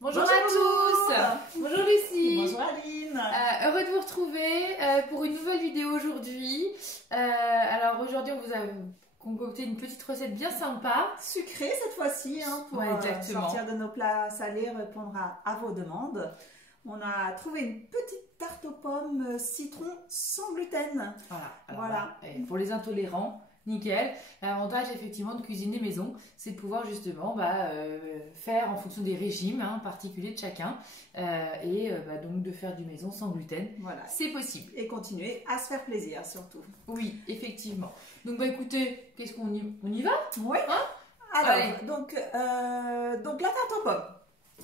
Bonjour à tous. Bonjour Lucie. Bonjour Aline. Heureux de vous retrouver pour une nouvelle vidéo aujourd'hui. Alors aujourd'hui on vous a concocté une petite recette bien sympa. Sucrée cette fois-ci pour sortir de nos plats salés, répondre à vos demandes. On a trouvé une petite tarte aux pommes citron sans gluten. Voilà. Pour les intolérants, nickel. L'avantage effectivement de cuisiner maison, c'est de pouvoir justement faire en fonction des régimes particuliers de chacun donc de faire du maison sans gluten. Voilà. C'est possible. Et continuer à se faire plaisir surtout. Oui, effectivement. Donc écoutez, qu'est-ce qu'on y va? Oui. Alors, donc la tarte aux pommes.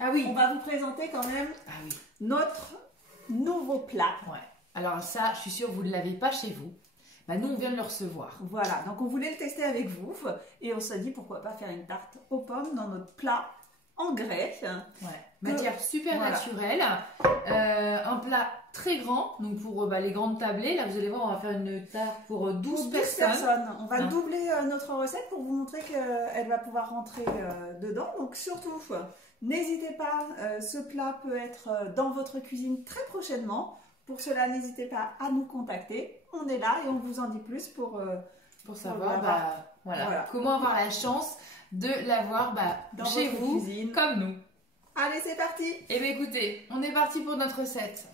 Ah oui. On va vous présenter quand même notre nouveau plat. Ouais. Alors ça, je suis sûre que vous ne l'avez pas chez vous. Nous, on vient de le recevoir. Voilà, donc on voulait le tester avec vous et on s'est dit pourquoi pas faire une tarte aux pommes dans notre plat en grès. Ouais. Matière super naturelle, un plat très grand, donc pour les grandes tablées. Là, vous allez voir, on va faire une tarte pour 12 personnes. On va doubler notre recette pour vous montrer qu'elle va pouvoir rentrer dedans. Donc surtout, n'hésitez pas, ce plat peut être dans votre cuisine très prochainement. Pour cela, n'hésitez pas à nous contacter. On est là et on vous en dit plus pour savoir comment avoir la chance de l'avoir chez vous, cuisine. Comme nous. Allez, c'est parti. Eh bien écoutez, on est parti pour notre recette.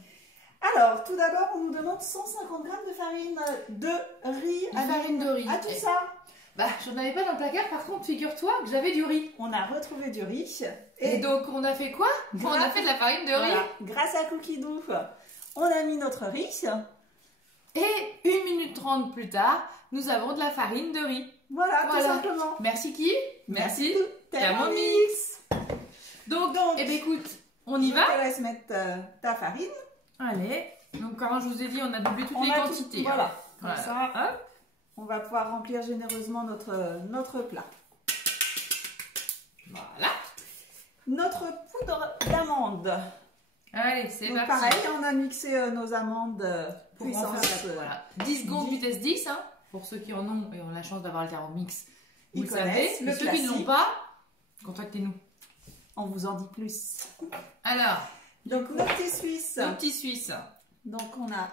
Alors, tout d'abord, on nous demande 150 g de farine de riz. Farine de riz. À tout ça. J'en avais pas dans le placard, par contre, figure-toi que j'avais du riz. On a retrouvé du riz. Et donc, on a fait quoi? On a fait de la farine de riz. Grâce à Cookie Doux, on a mis notre riz. Et 1 minute 30 plus tard, nous avons de la farine de riz. Voilà. Tout simplement. Merci qui? Merci Thermomix. Donc, eh bien écoute, on y va. Je te laisse mettre ta farine. Allez. Donc, comme je vous ai dit, on a doublé toutes les quantités. Voilà. Comme ça, on va pouvoir remplir généreusement notre plat. Voilà. Notre poudre d'amande. Allez, c'est parti. Pareil, on a mixé nos amandes puissance. 10 secondes vitesse 10, pour ceux qui en ont et ont la chance d'avoir le Thermomix. Vous Ils connaissent. Mais ceux qui ne l'ont pas, contactez-nous. On vous en dit plus. Alors, donc nos petits Suisses. Nos petits Suisses. Donc on a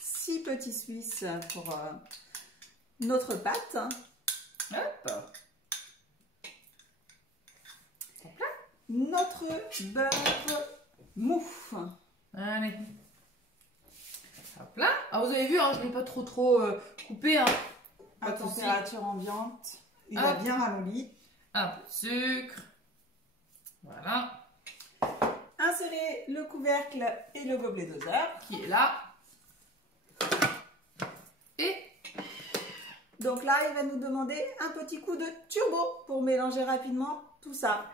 6 petits Suisses pour notre pâte. Hop. Notre beurre mou. Allez. Hop là. Vous avez vu, je ne l'ai pas trop coupé. À température ambiante. Il a bien ramolli. Un peu de sucre. Voilà. Insérez le couvercle et le gobelet doseur. Qui est là. Et donc là, il va nous demander un petit coup de turbo pour mélanger rapidement tout ça.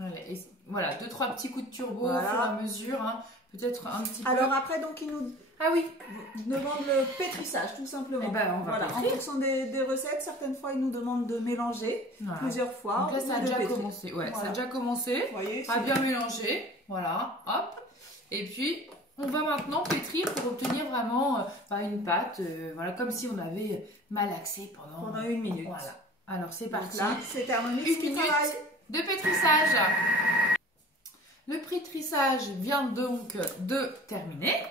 Allez, et voilà, 2-3 petits coups de turbo au fur et à mesure. Peut-être un petit peu. Alors après, donc, il nous demande le pétrissage, tout simplement. En fonction des recettes, certaines fois, il nous demande de mélanger plusieurs fois. Donc là, ça a déjà commencé. Ça a déjà commencé à bien mélanger. Voilà, hop. Et puis, on va maintenant pétrir pour obtenir vraiment une pâte, comme si on avait malaxé pendant 1 minute. Voilà. Alors, c'est parti. Là, c'est Thermomix 1 minute de pétrissage. Le pétrissage vient donc de terminer.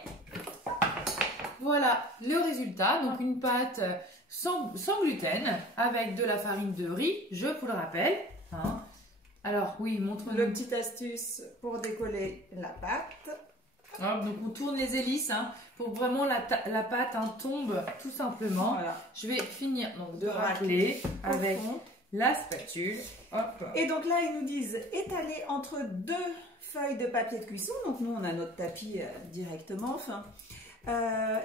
Voilà le résultat. Donc une pâte sans gluten avec de la farine de riz, je vous le rappelle. Alors oui, montre-nous. Le petit astuce pour décoller la pâte. Donc on tourne les hélices pour vraiment la pâte tombe tout simplement. Voilà. Je vais finir donc de racler avec la spatule. Hop. Et donc là, ils nous disent étaler entre 2 feuilles de papier de cuisson. Donc nous, on a notre tapis directement.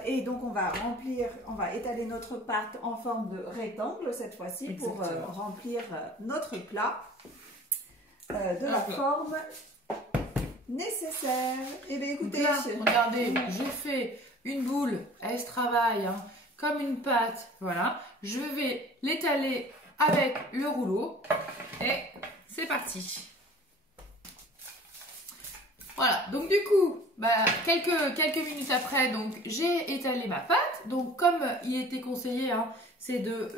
Et donc on va étaler notre pâte en forme de rectangle cette fois-ci pour remplir notre plat de la forme nécessaire. Et bien écoutez, là, regardez, je fais une boule, elle se travaille comme une pâte. Voilà, je vais l'étaler avec le rouleau et c'est parti. Voilà, donc du coup, quelques minutes après, donc j'ai étalé ma pâte. Donc comme il était conseillé, c'est de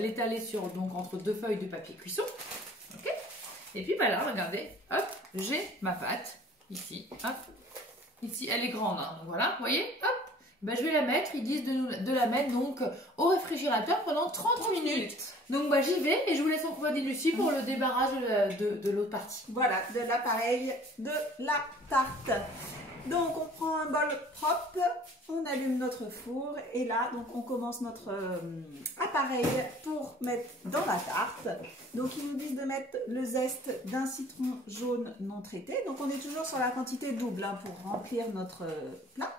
l'étaler sur entre 2 feuilles de papier cuisson. Okay. Et puis, bah là, regardez, hop, j'ai ma pâte, ici, hop. Ici, elle est grande, hein, donc voilà, vous voyez, hop. Ben, je vais la mettre, ils disent de la mettre donc au réfrigérateur pendant 30 minutes. Donc bah, j'y vais et je vous laisse en compagnie de Lucie pour le débarrage de l'autre partie. Voilà, de l'appareil de la tarte. Donc on prend un bol propre, on allume notre four et là donc on commence notre appareil pour mettre dans la tarte. Donc ils nous disent de mettre le zeste d'un citron jaune non traité. Donc on est toujours sur la quantité double hein, pour remplir notre plat.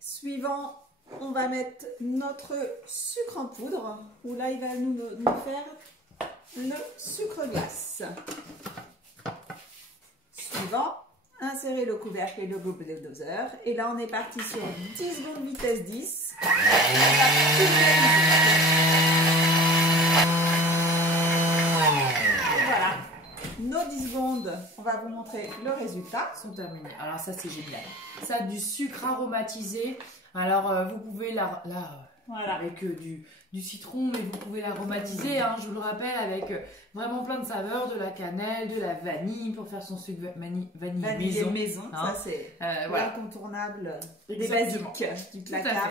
Suivant, on va mettre notre sucre en poudre, où là il va nous faire le sucre glace. Suivant, insérer le couvercle et le gobelet doseur. Et là on est parti sur 10 secondes vitesse 10. Voilà, nos 10 secondes, on va vous montrer le résultat. Sont terminés. Alors ça c'est génial. Ça du sucre aromatisé. Alors vous pouvez voilà. Avec du citron, mais vous pouvez l'aromatiser, hein, je vous le rappelle, avec vraiment plein de saveurs, de la cannelle, de la vanille pour faire son sucre vanille maison. Hein. Ça c'est l'incontournable des basiques du placard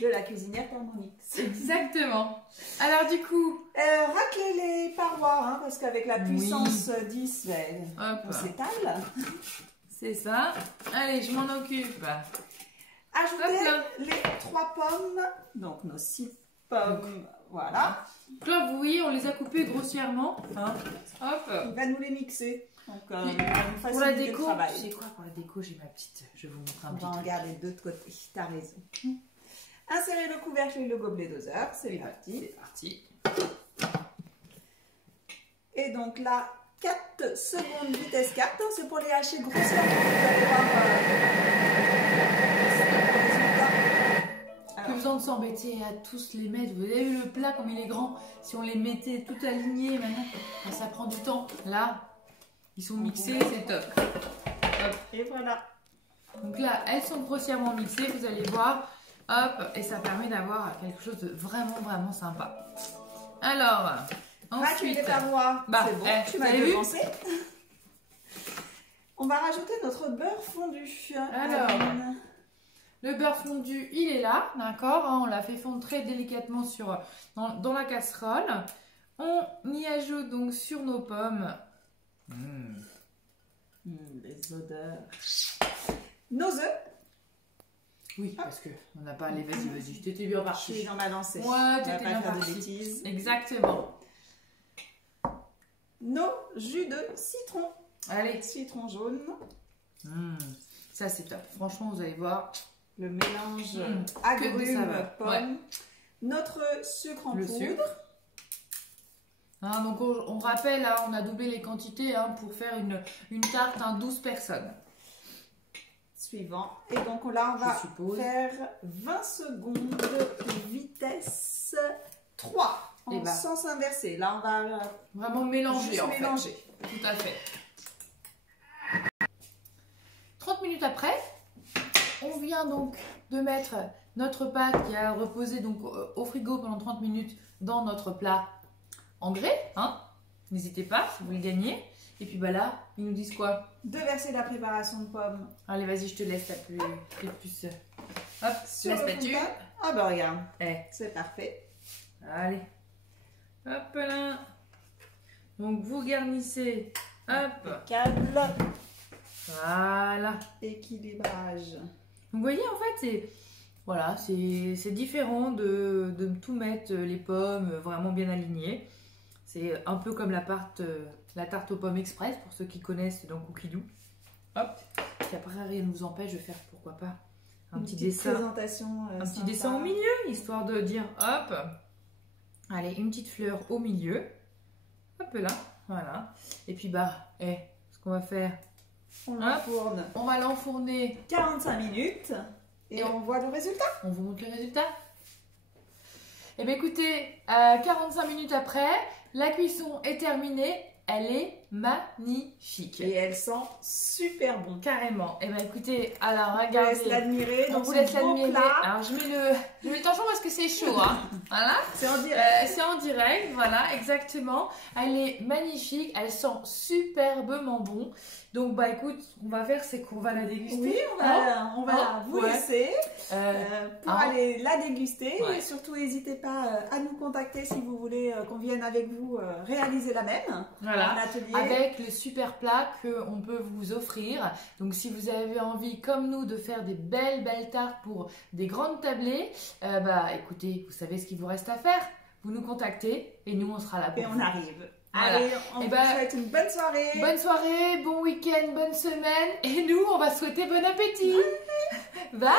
de la cuisinière Thermomix. Exactement. Alors du coup, racler les parois, hein, parce qu'avec la puissance 10, on s'étale. C'est ça. Allez, je m'en occupe. Ajoutez les 3 pommes, donc nos 6 pommes, voilà. Donc là, vous voyez, on les a coupées grossièrement. Hein. Hop. Il va nous les mixer. Donc, pour la déco, tu sais quoi, pour la déco, j'ai ma petite. Je vais vous montrer un petit truc. On va regarder de l'autre côté, tu as raison. Insérez le couvercle et le gobelet doseur, c'est parti. C'est parti. Et donc là, 4 secondes vitesse 4, c'est pour les hacher grossièrement. Plus besoin de s'embêter à tous les mettre. Vous avez vu le plat comme il est grand. Si on les mettait tout alignés maintenant, ça prend du temps. Là, ils sont mixés, c'est top. Hop. Et voilà. Donc là, elles sont grossièrement mixées, vous allez voir. Hop, et ça permet d'avoir quelque chose de vraiment sympa. Alors, ensuite, c'est bon, tu m'as devancé. On va rajouter notre beurre fondu. Alors, le beurre fondu, il est là, d'accord, hein, on l'a fait fondre très délicatement dans la casserole. On y ajoute donc sur nos pommes les odeurs. Nos œufs. Oui, parce que on n'a pas les vas-y, t'étais bien parti. Je suis dans ma lancée. Ouais, t'étais bien parti. Exactement. Nos jus de citron. Allez. Citron jaune. Ça, c'est top. Franchement, vous allez voir. Le mélange agrumes, pommes. Ouais. Notre sucre en poudre. Hein, donc, on rappelle, hein, on a doublé les quantités hein, pour faire une tarte à 12 personnes. Suivant. Et donc là, on va faire 20 secondes de vitesse 3 en sens inversé. Là, on va vraiment mélanger. Mélanger. Tout à fait. 30 minutes après, on vient donc de mettre notre pâte qui a reposé donc au frigo pendant 30 minutes dans notre plat en grès. Hein. N'hésitez pas si vous le gagnez. Et puis bah là, ils nous disent quoi? De verser la préparation de pommes. Allez, vas-y, je te laisse la plus hop, sur la spatule. Ah bah regarde, c'est parfait. Allez, hop là. Donc vous garnissez, hop. Câble. Voilà. Équilibrage. Donc vous voyez, en fait, c'est différent de tout mettre les pommes vraiment bien alignées. C'est un peu comme la tarte aux pommes express, pour ceux qui connaissent dans Cookidoo. Hop. Et après, rien ne vous empêche de faire, pourquoi pas, un petit dessin. Présentation, un petit dessin au milieu, histoire de dire, hop. Allez, une petite fleur au milieu. Hop là, voilà. Et puis, ce qu'on va faire, on l'enfourne. On va l'enfourner 45 minutes. Et on voit le résultat. On vous montre le résultat. Eh bien, écoutez, 45 minutes après, la cuisson est terminée Elle est magnifique. Et elle sent super bon. Carrément. Et bien écoutez, alors regardez. On vous laisse l'admirer. On vous laisse l'admirer. Alors je mets le torchon parce que c'est chaud. Hein. Voilà. C'est en direct. C'est en direct, voilà, exactement. Elle est magnifique, elle sent superbement bon. Donc bah écoute, on va faire, c'est qu'on va la déguster. Oui, on va vous laisser pour aller la déguster. Ouais. Et surtout, n'hésitez pas à nous contacter si vous voulez qu'on vienne avec vous réaliser la même. Voilà, en atelier. avec le super plat qu'on peut vous offrir. Donc si vous avez envie, comme nous, de faire des belles tartes pour des grandes tablées, bah écoutez, vous savez ce qu'il vous reste à faire. Vous nous contactez et nous on sera là pour vous. Et on arrive. Voilà. Allez, on vous souhaite une bonne soirée. Bonne soirée, bon week-end, bonne semaine. Et nous, on va souhaiter bon appétit. Bye.